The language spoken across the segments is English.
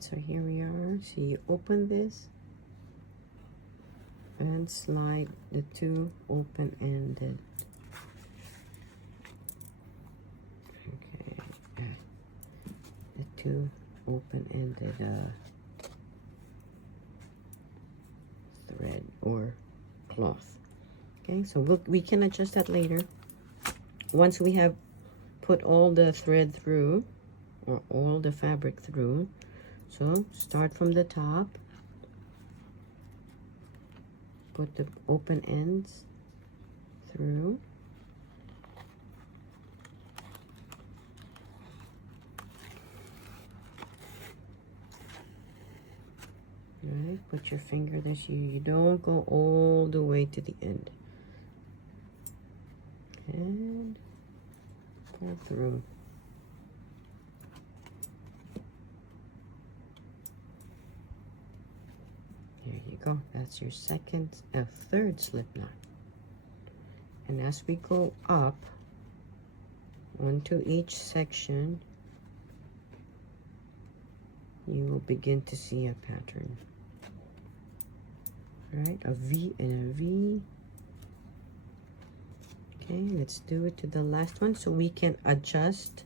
so here we are. So you open this and slide the two open-ended. Okay, the two open-ended thread or cloth. Okay, so we can adjust that later. Once we have put all the thread through, or all the fabric through, so start from the top, put the open ends through, right, put your finger that you don't go all the way to the end, and pull through. There you go. That's your third slip knot. And as we go up onto each section, you will begin to see a pattern. Right, a V and a V. Okay, let's do it to the last one so we can adjust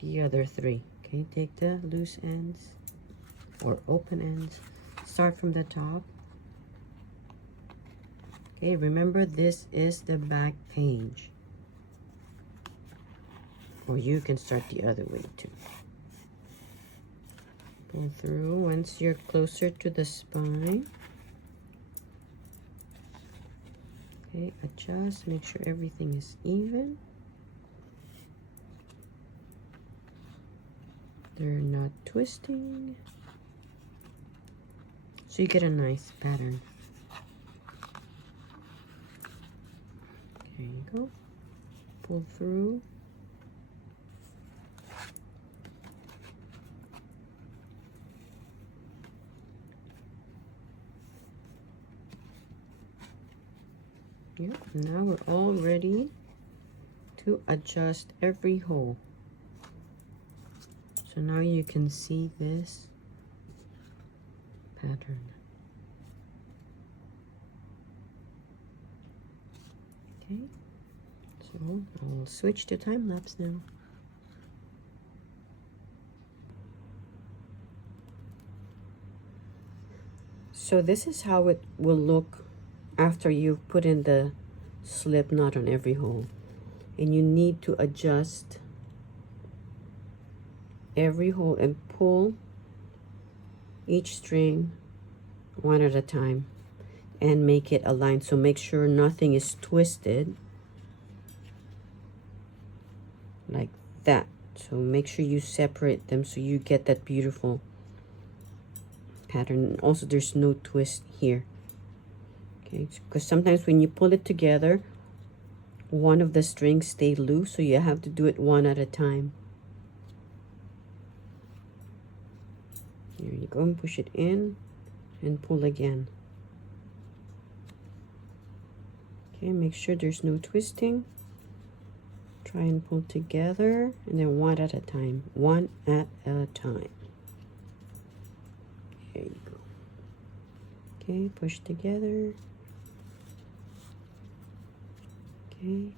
the other three. Okay, take the loose ends or open ends. Start from the top. Okay, remember this is the back page. Or you can start the other way too. Pull through once you're closer to the spine. Okay, adjust, make sure everything is even. They're not twisting. So you get a nice pattern. There you go. Pull through. Yep, now we're all ready to adjust every hole. So now you can see this pattern. Okay, so I'll switch to time lapse now. So this is how it will look after you've put in the slip knot on every hole, and you need to adjust every hole and pull each string one at a time and make it align. So make sure nothing is twisted like that. So make sure you separate them so you get that beautiful pattern. Also, there's no twist here. Okay, because sometimes when you pull it together, one of the strings stay loose, so you have to do it one at a time. There you go, and push it in and pull again. Okay, make sure there's no twisting. Try and pull together, and then one at a time. One at a time. There you go. Okay, push together. Okay.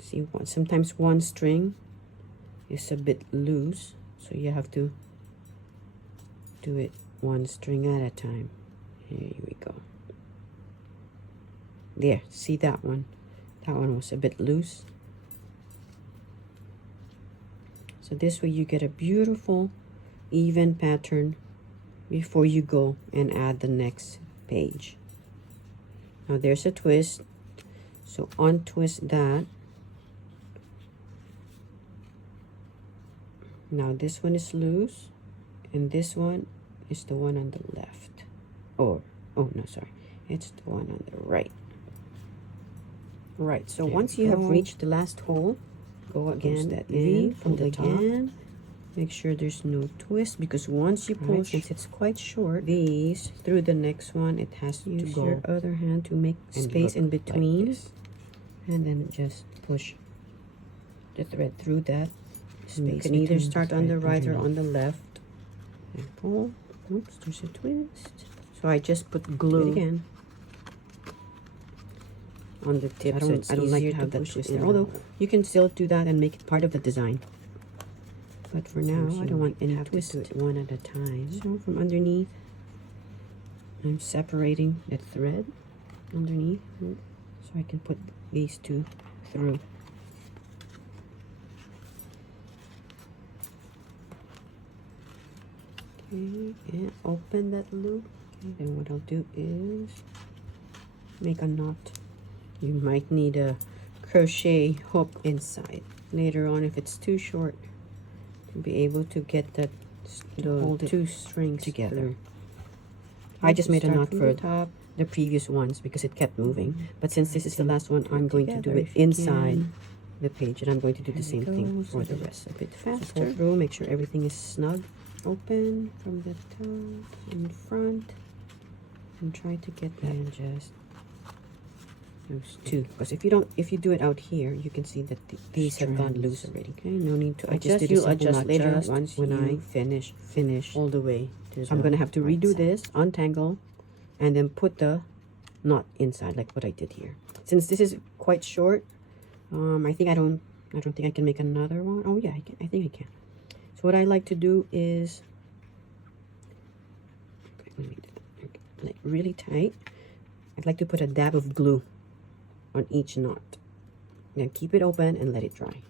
See, sometimes one string is a bit loose, so you have to do it one string at a time. Here we go. There, see that one? That one was a bit loose. So this way you get a beautiful even pattern before you go and add the next page. Now there's a twist, so untwist that. Now this one is loose, and this one is the one on the left. Oh no, sorry, it's the one on the right. Right, so once you have reached the last hole, go again that V from the top. Again. Make sure there's no twist, because once you pull, since it's quite short, these through the next one, it has to use go your other hand to make space in between, like, and then just push the thread through that You can either start on the right or on the left. And pull. Oops, there's a twist. So I just put glue again on the tip. I don't like to have that twist there. Although you can still do that and make it part of the design. But for now, I don't want any twist. Do it one at a time. So from underneath, I'm separating the thread underneath, so I can put these two through. Okay, and open that loop. Okay, then what I'll do is make a knot. You might need a crochet hook inside later on if it's too short to be able to get that hold two strings together. I just made a knot for the previous ones because it kept moving. But since this is the last one, I'm going to do it inside the page, and I'm going to do the same thing for the rest. A bit faster. Pull through, make sure everything is snug. Open from the top in front, and try to get that. And just those two, because if you do it out here, you can see that these have gone loose already. Okay, no need to adjust. You'll adjust later once when I finish all the way. So I'm gonna have to redo this, untangle, and then put the knot inside like what I did here. Since this is quite short, I don't think I can make another one. Oh yeah, I think I can. So what I like to do is like really tight. I'd like to put a dab of glue on each knot. Now keep it open and let it dry.